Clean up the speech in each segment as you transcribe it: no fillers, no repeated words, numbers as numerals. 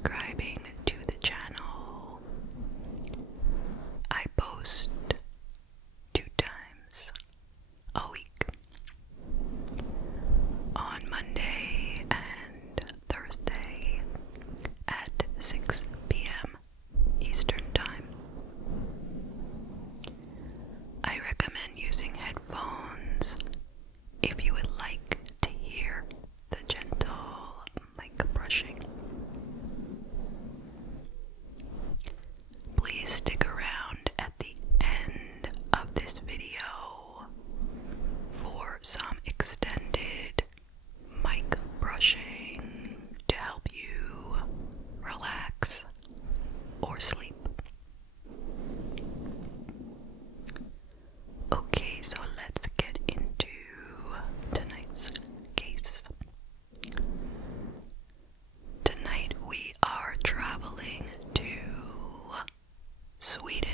subscribing to the channel. I post 2 times a week, on Monday and Thursday at 6 p.m. Eastern Time. I recommend using headphones if you would like to hear the gentle mic brushing. Please stick around at the end of this video for some extended mic brushing to help you relax or sleep. Okay, so let's get into tonight's case. Tonight we are traveling to Sweden.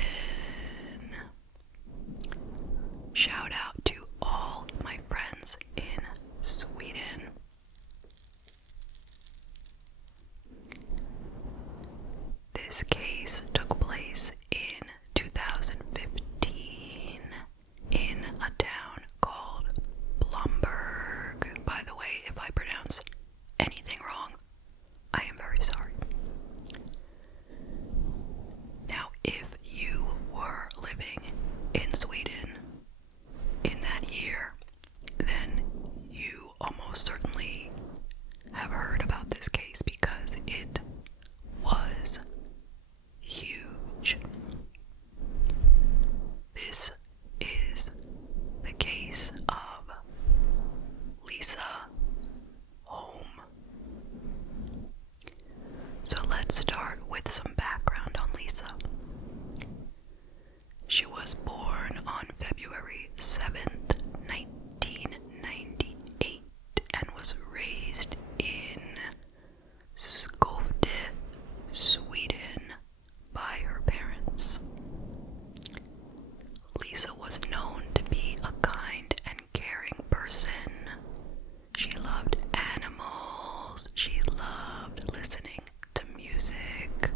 Shout out to all my friends in Sweden. This case took place in 2015 in a town called Blomberg. By the way, if I pronounce anything wrong, I am very sorry. Now, if you were living in Sweden in that year, then you almost certainly have heard about this case because it was huge. This is the case of Lisa Holm. So let's start with some background on Lisa. She was born on February 7th, 1998, and was raised in Skövde, Sweden, by her parents. Lisa was known to be a kind and caring person. She loved animals. She loved listening to music.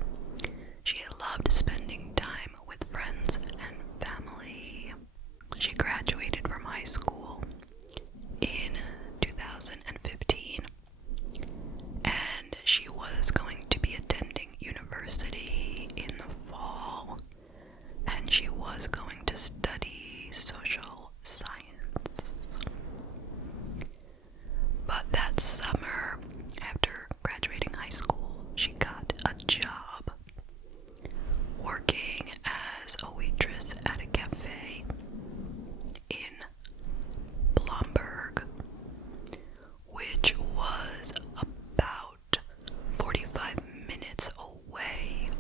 She loved spending time with friends and family. She graduated from high school in 2015, and she was going to be attending university in the fall, and she was going to study social science. But that summer, after graduating high school, she got a job working as a waitress at a cafe in Blomberg, which was about 45 minutes away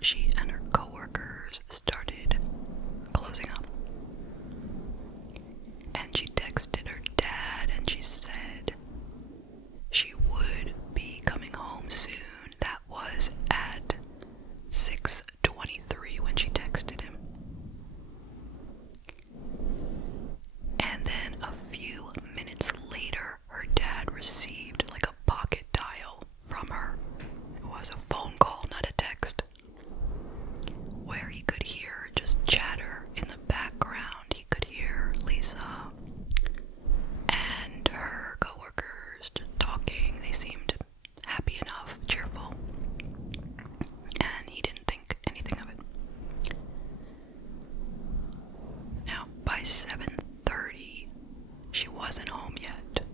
she and her coworkers started closing up. And she texted her dad and she said she would be coming home soon. That was at 6:23 when she texted him. And then a few minutes later, her dad received like a pocket dial from her. It was a phone call, not a text, where he could hear just chatter in the background. He could hear Lisa and her coworkers just talking. They seemed happy enough, cheerful, and he didn't think anything of it. Now, by 7:30, she wasn't home yet,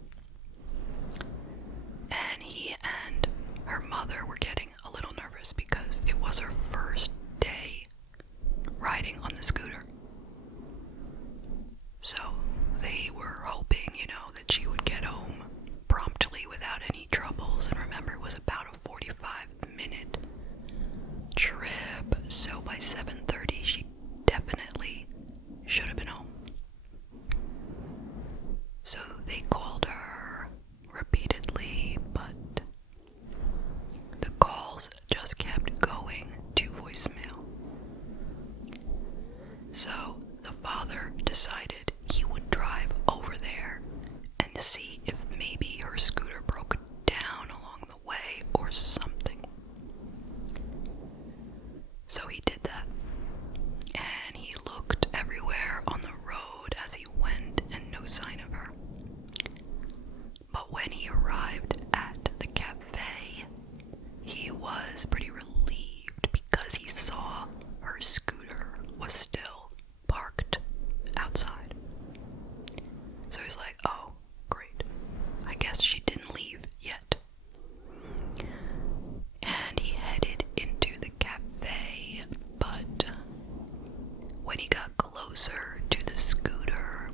and he and her mother were getting a little nervous because it was her first day riding on the scooter. So they were hoping, that she would get home promptly without any troubles. And remember, it was about a 45-minute trip. So by 7:30, she definitely should have been home. So they called her repeatedly, but the calls just kept going to voicemail. So the father decided he would drive over there and see if maybe her scooter broke down along the way or something. So he did that, and he looked everywhere on the road as he went, and no sign of her. But when he arrived at the cafe, he was pretty relieved because he saw her scooter was still parked outside. So he's like, oh, great. I guess she didn't leave yet. And he headed into the cafe, but when he got closer to the scooter,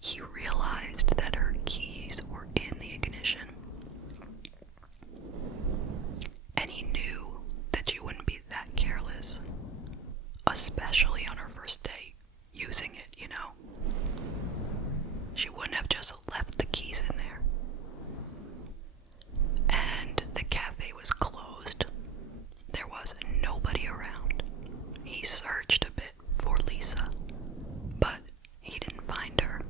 he realized that her keys were in the ignition. And he knew that she wouldn't be that careless, especially on her first day using it, She wouldn't have just left the keys in there. And the cafe was closed. There was nobody around. He searched a bit for Lisa, but he didn't find her.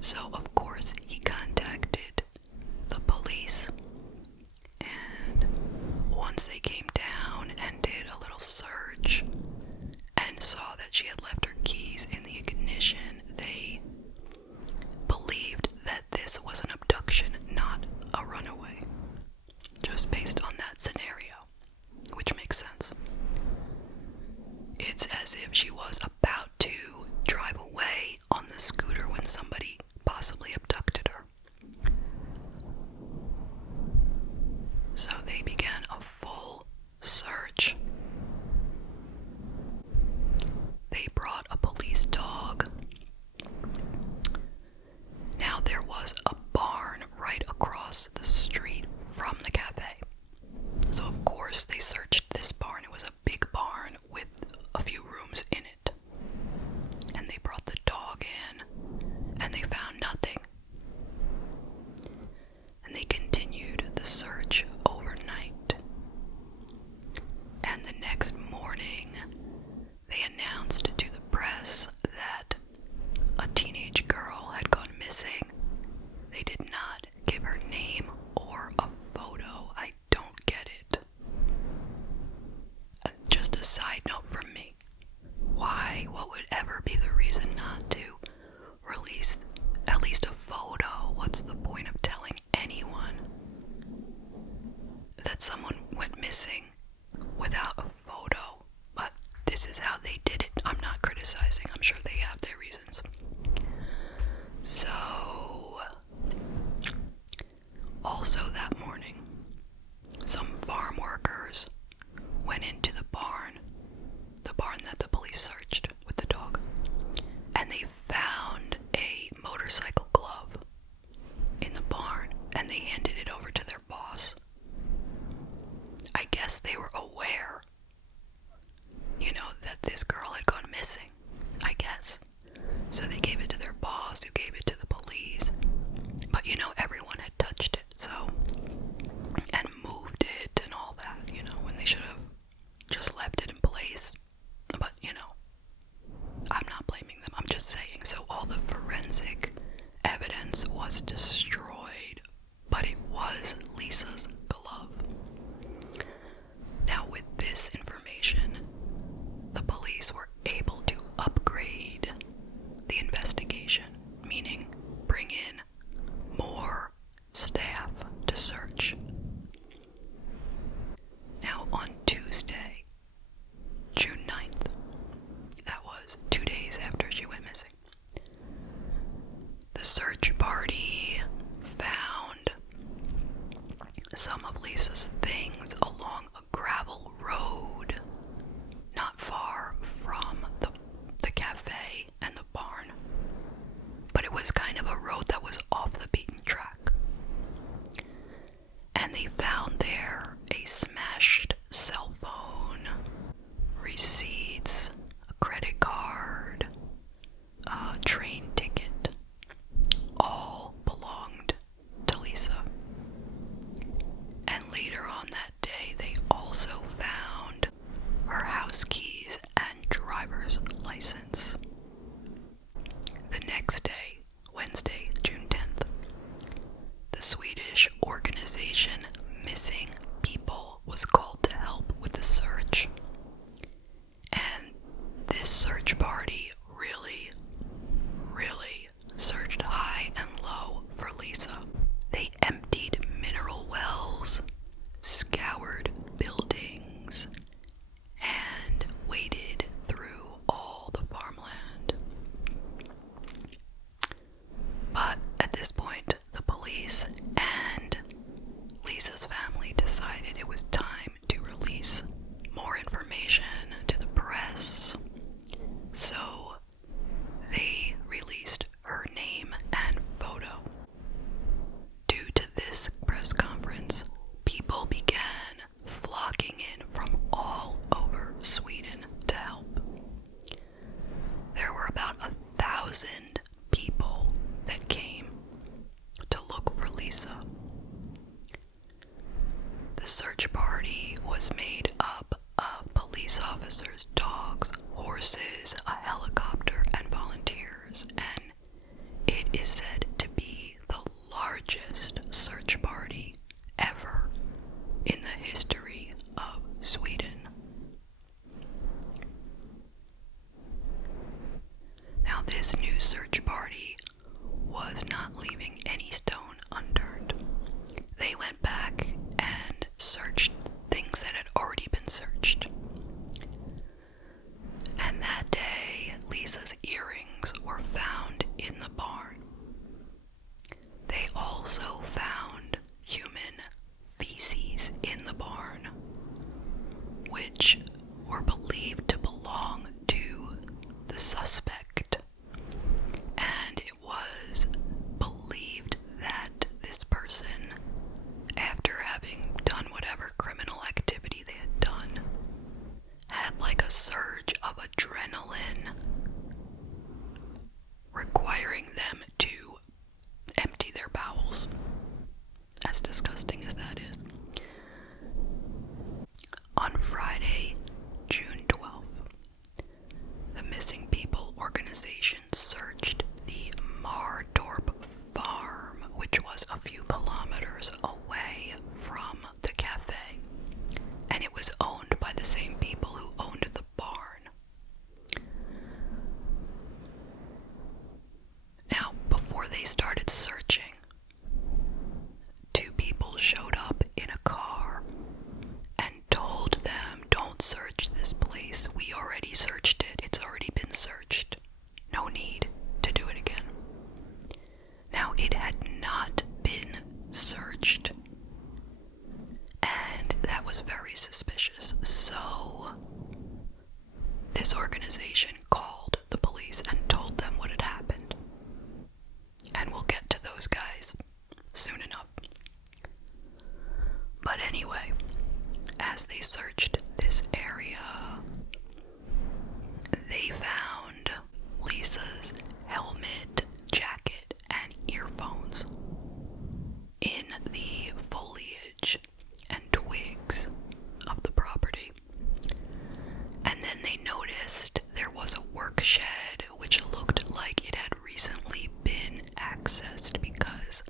So, of course, he contacted the police. And once they came down and did a little search and saw that she had left her keys in the ignition, they believed that this was an abduction, not a runaway. Just based on that scenario, which makes sense. It's as if she was about to drive away on the scooter when somebody possibly abducted her. So they began a full search. They brought a police dog. Now there was a barn right across the street from the cafe. So of course they searched this barn. It was a big barn with a few rooms in it. And they brought the dog in, and they found nothing. And they continued the search overnight. And the next morning, they announced to the press that a teenage girl had gone missing. They did not give her name or a photo. I don't get it. Just a side note from me. Why? What would ever be the reason not to release at least a photo? What's the point of telling anyone that someone went missing without a photo? But this is how they did it. I'm not criticizing. I'm sure they have their reasons. So, also that morning, some farm workers went into the barn that the police searched with the dog, and they found a motorcycle glove in the barn, and they handed it over to their boss. I guess guess they were aware, that this girl had gone missing, I guess. So they gave it to their boss, who gave it to the police. But, everyone had touched it, and moved it and all that, when they should have just left it in place. But, I'm not blaming them, I'm just saying. So all the forensic evidence was destroyed, but it was Lisa's glove. Now, with this information, the police were able to upgrade the investigation, meaning bring in more staff to search. Now, on Tuesday, June 9th, that was 2 days after she went missing, the search party found some of Lisa's things along a gravel road not far from the cafe and the barn. But it was kind of a road that was off the beaten track. And they found there a smashed cell phone, receipts, a credit card, a train ticket. All belonged to Lisa. And later on that day, they also found her house keys and driver's license. The next day, Wednesday, June 10th, the Swedish organization Missing People was called to help with the search. And this search party really searched high and low for Lisa. They emptied mineral wells, scoured buildings, and waded through all the farmland. But at this point, the police and Lisa's family decided it was time to release more information to the press. So they released her name and photo. Due to this press conference, people began flocking in from all over Sweden to help. There were about 1,000 people that came to look for Lisa. The search party was made up of police officers, dogs, horses, a helicopter, and volunteers, and it is said to be the largest search party ever in the history of Sweden. Now, this new search party was not leaving any stone unturned. They went back and searched things that had already been searched. And that day, Lisa's earrings were found in the barn. They also found human feces in the barn, which were believed to belong to the suspect. And it was believed that this person, after having done whatever criminal activity they had done, had like a surge of adrenaline, requiring them to empty their bowels. As disgusting as that is. On Friday, June 12th, the Missing People organization searched the Mardorp farm, which was a few kilometers away from the cafe, and it was owned by the same people who owned the barn. Now, before they started searching, two people showed up in a car and told them, "Don't search this place. We already searched it. It's already been searched. No need to do it again." Now, it had not been searched, and that was very suspicious. So this organization called the police and told them what had happened. And we'll get to those guys soon enough. But anyway, as they searched this area, they found Lisa's helmet, jacket, and earphones in the foliage and twigs of the property. And then they noticed there was a work shed which looked like it had recently been accessed because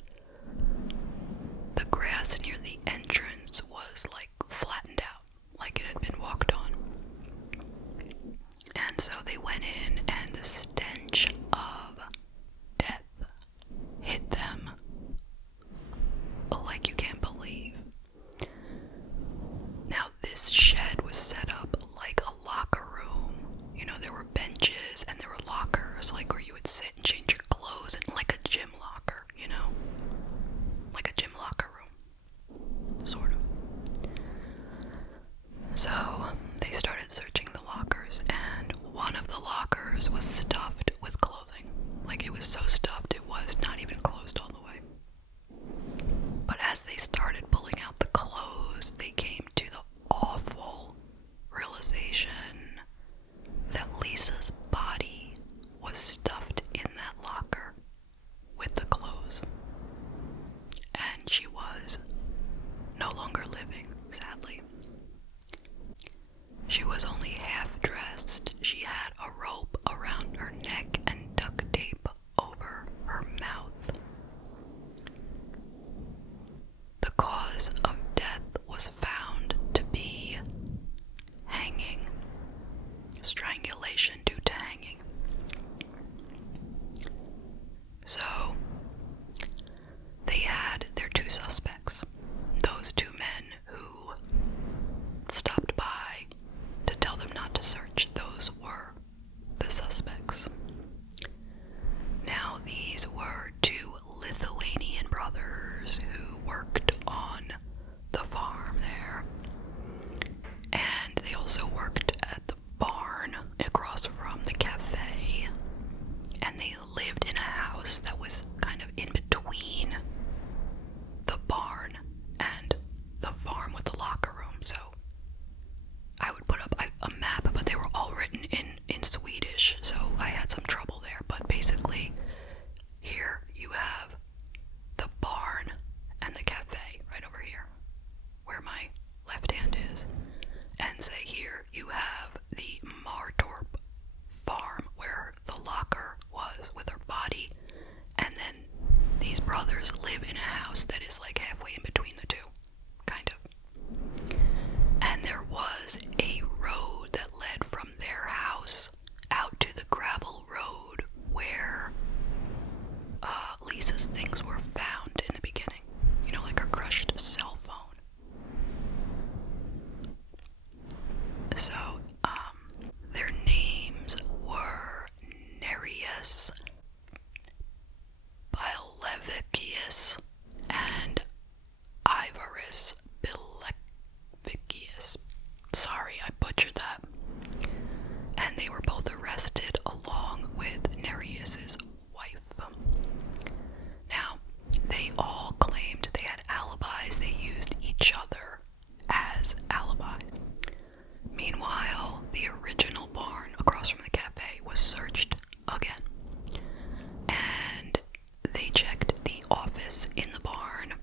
the grass near the entrance was like flattened out, like it had been walked on. And so they went in, and the stench of death hit them like you can't believe. Now, this shed was set up like a locker room. You know, there were benches and there were lockers, like where you would sit and change your clothes, and like a gym locker, you know? Like a gym locker room. Sort of. So, they started searching the lockers, and one of the lockers was stuffed with clothing. Like, it was so stuffed it was not even closed all the way. But as they started pulling out the clothes, they came to the awful realization that Lisa's body was stuffed in that locker with the clothes. And she was no longer living, sadly. She was only half dressed. She had a rope around her neck and duct tape over her mouth. The cause of death was found to be hanging, strangulation due to hanging. So, they had their two suspects, those two men who stopped by to tell them not to search. Those were the suspects. Now, these were two Lithuanian brothers who worked on the farm there, and they also worked at the barn across from the cafe, and they lived in a house that was kind of in between the barn and the farm with the locker room. So I would put up a map, but they were all written in Swedish, so I had some trouble there. But basically, here you have the barn and the cafe right over here, where my left hand is. And say here you have the Martorp farm, where the locker was with her body. And then these brothers live in a house that is like halfway in between the two, kind of. And there was a road that led from their house out to the gravel road where Lisa's things were found in the beginning. You know, like her crushed cell phone. So, their names were Nereus, Bilevicius, and Ivarus Bilevicius. Sorry, I butchered that. And they were both arrested along with Nereus's wife. Now, they all claimed they had alibis. They used each other as alibis. Meanwhile, the original barn across from the cafe was searched again. And they checked the office in the barn.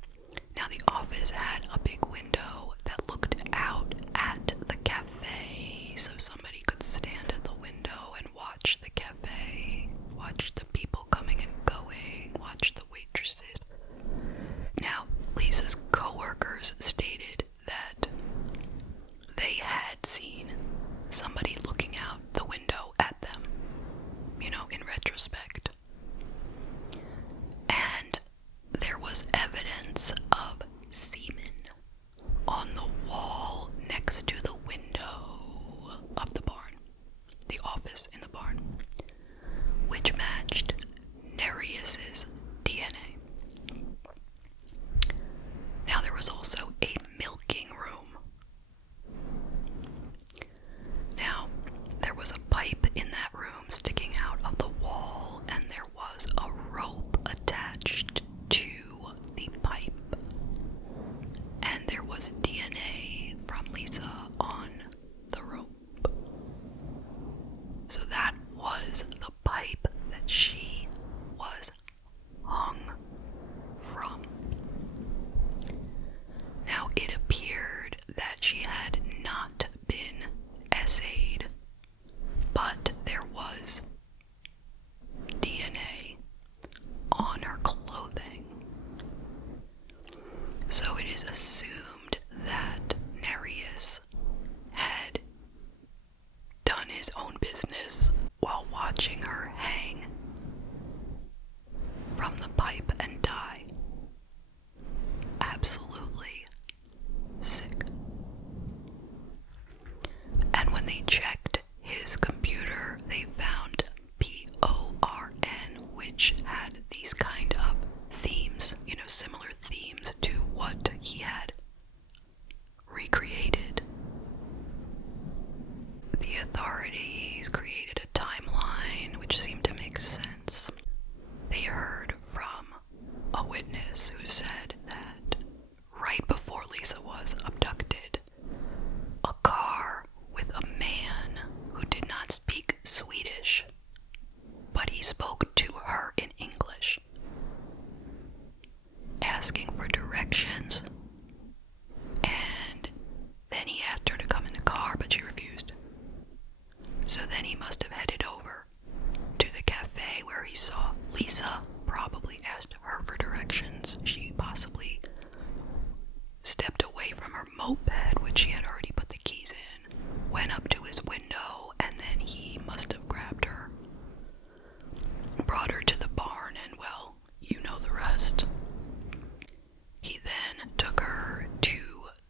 Now, the office had a big window that looked out at the cafe, so somebody could stand at the window and watch the cafe, watch the people coming and going, watch the waitresses. Now, Lisa's co-workers stated that they had seen somebody looking out the window authorities created a timeline which seemed to make sense. They heard from a witness who said that right before Lisa was abducted, a car with a man who did not speak Swedish, but he spoke to her in English, asking for directions, and then he asked her to come in the car, but she refused. So then he must have headed over to the cafe where he saw Lisa, probably asked her for directions. She possibly stepped away from her moped, which she had already put the keys in, went up to his window, and then he must have grabbed her, brought her to the barn, and well, you know the rest. He then took her to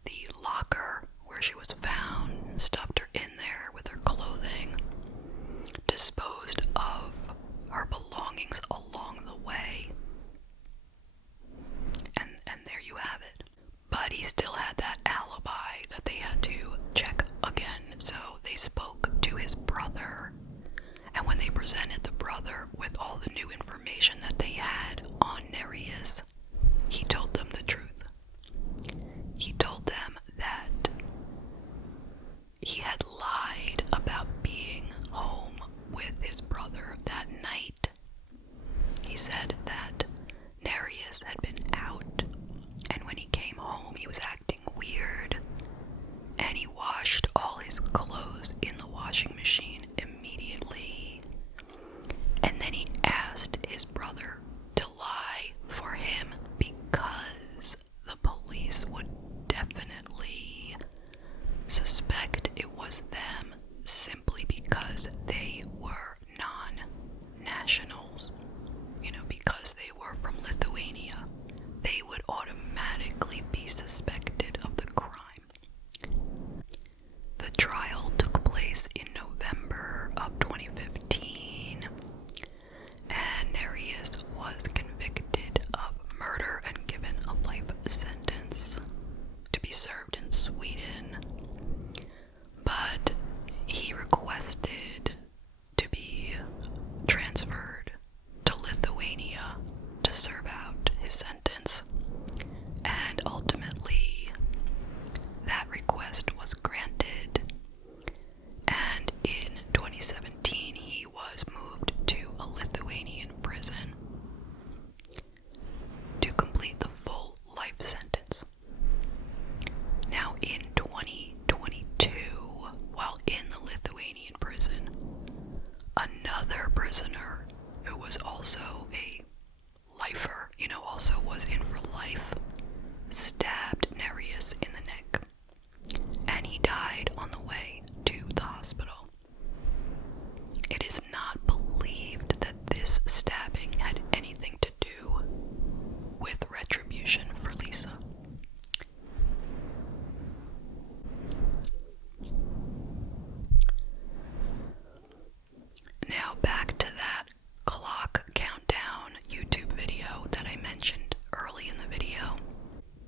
the locker where she was found, stuffed her in there with her clothing, disposed of her belongings along the way, and there you have it. But he still had that alibi that they had to check again, so they spoke to his brother, and when they presented the brother with all the new information that they had on Nereus, he told them the truth. He told them that he had lied about being home with his brother that night. He said that Nereus had been out, and when he came home he was acting weird, and he washed all his clothes in the washing machine immediately, and then he asked his brother to lie for him because the police would definitely suspect it was them simply because they were non-nationals. Because they were from Lithuania, they would automatically be suspected of the crime. The trial took place in November of 2015, and Nereus was convicted of murder and given a life sentence to be served in Sweden. But he requested to be transferred to Lithuania to serve out his sentence, and ultimately that request was granted, and in 2017 he was moved to a Lithuanian prison to complete the full life sentence. Now in 2022, while in the Lithuanian prison, another prisoner who was also a lifer, also was in for life, stabbed Nereus in the neck, and he died on the way to the hospital. It is not believed that this stabbing had anything to do with retribution for Lisa. Now back to that clock countdown YouTube video that I mentioned early in the video.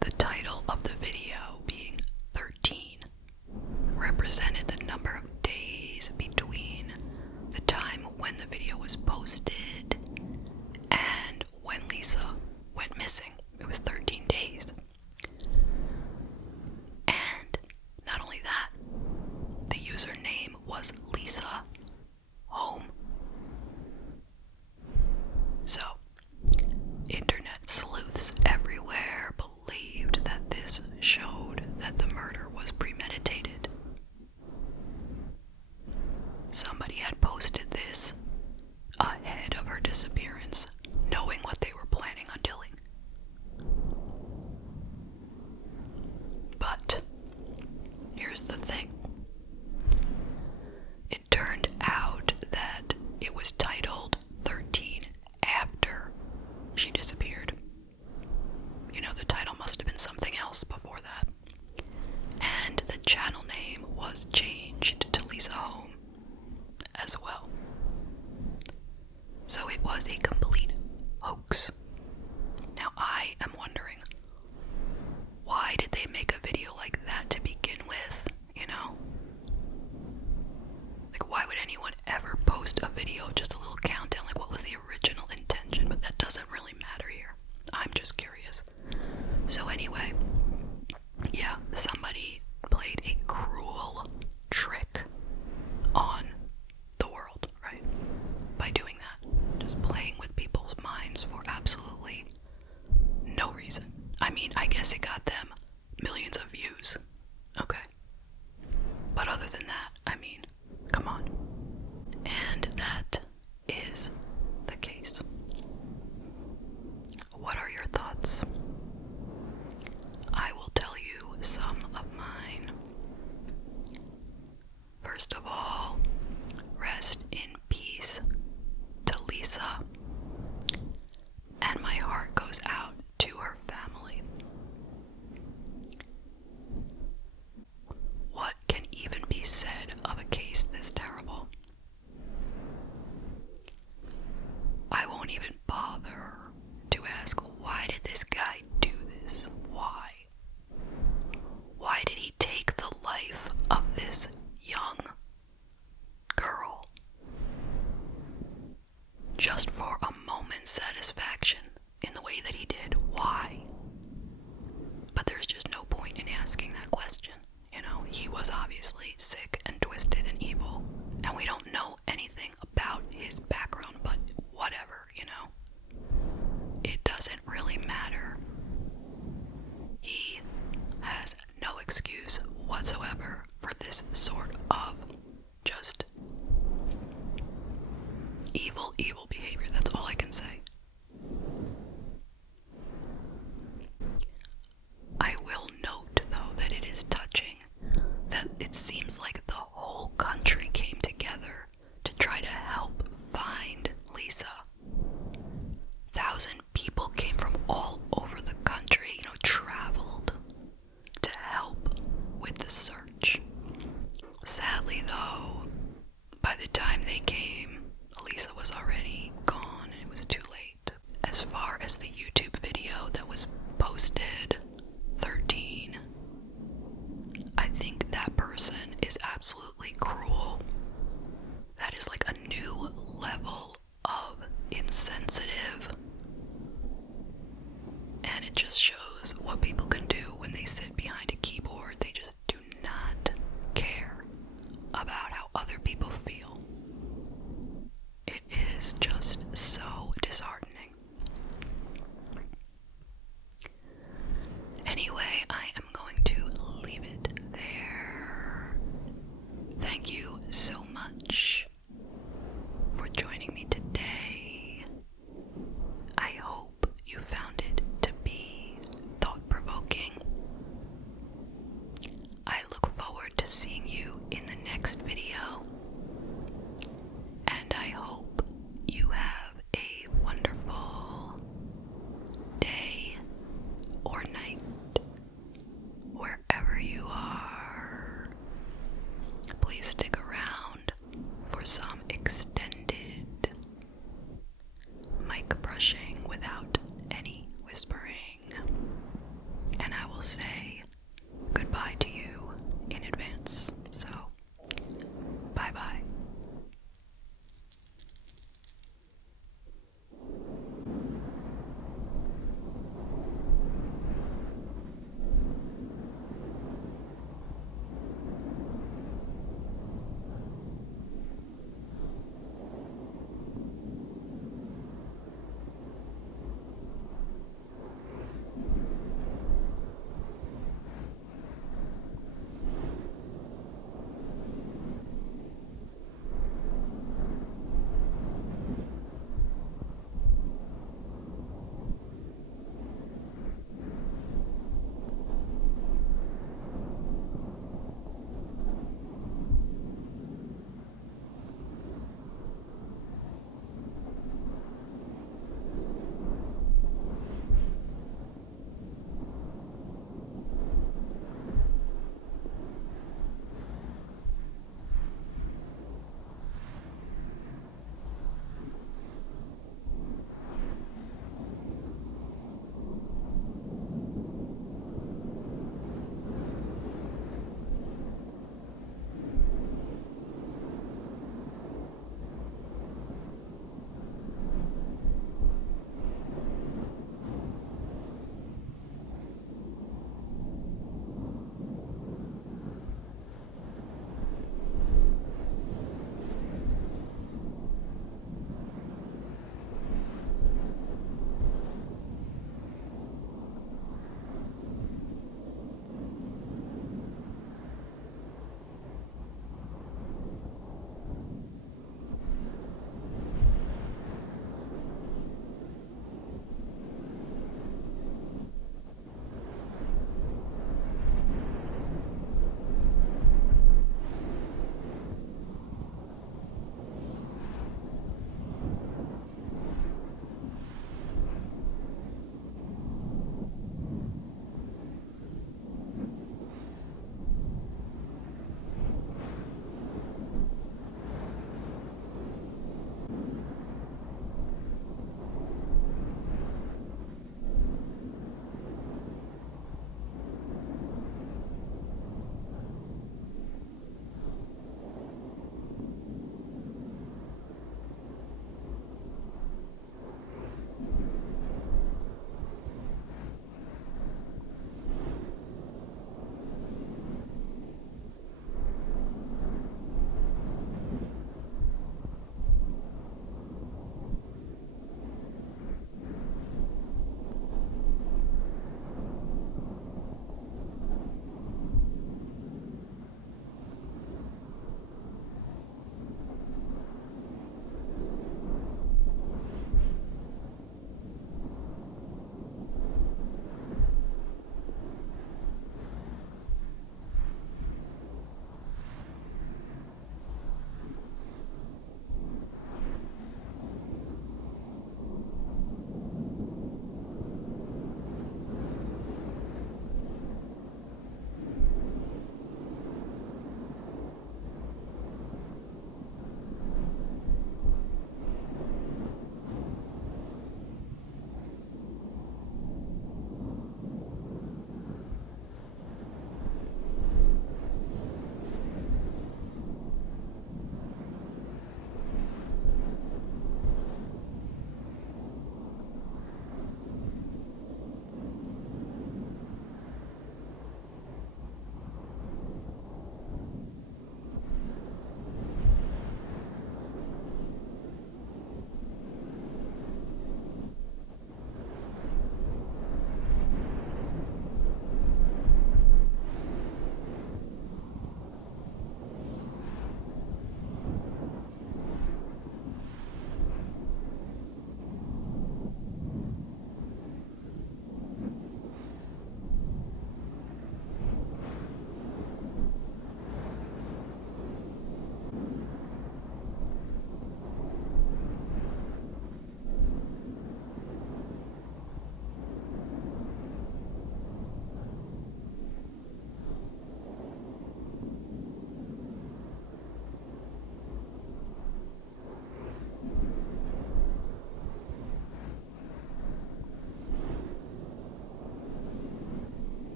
The title of the video being 13 represented the number of days between the time when the video was posted and when Lisa went missing. It was 13 days. And not only that, the username was Lisa Holm. So, internet sleuths everywhere believed that this showed that the murder was premeditated. Somebody had posted this ahead of her disappearance, knowing what they were planning on doing. But here's the thing. It turned out that it was titled 13 after she disappeared. The title must have been something else before that. And the channel name was changed to Lisa Holm as well. So it was a complete hoax. Now I am wondering, why did they make a video like that to begin with, this young girl just for a moment's satisfaction in the way that he did. Why? But there's just no point in asking that question. You know, he was obviously sick and twisted and evil, and we don't know anything about his background, but whatever, you know. It doesn't really matter. He has no excuse whatsoever for this sort of just evil behavior. That's all I can say. I will note, though, that it is touching that it seems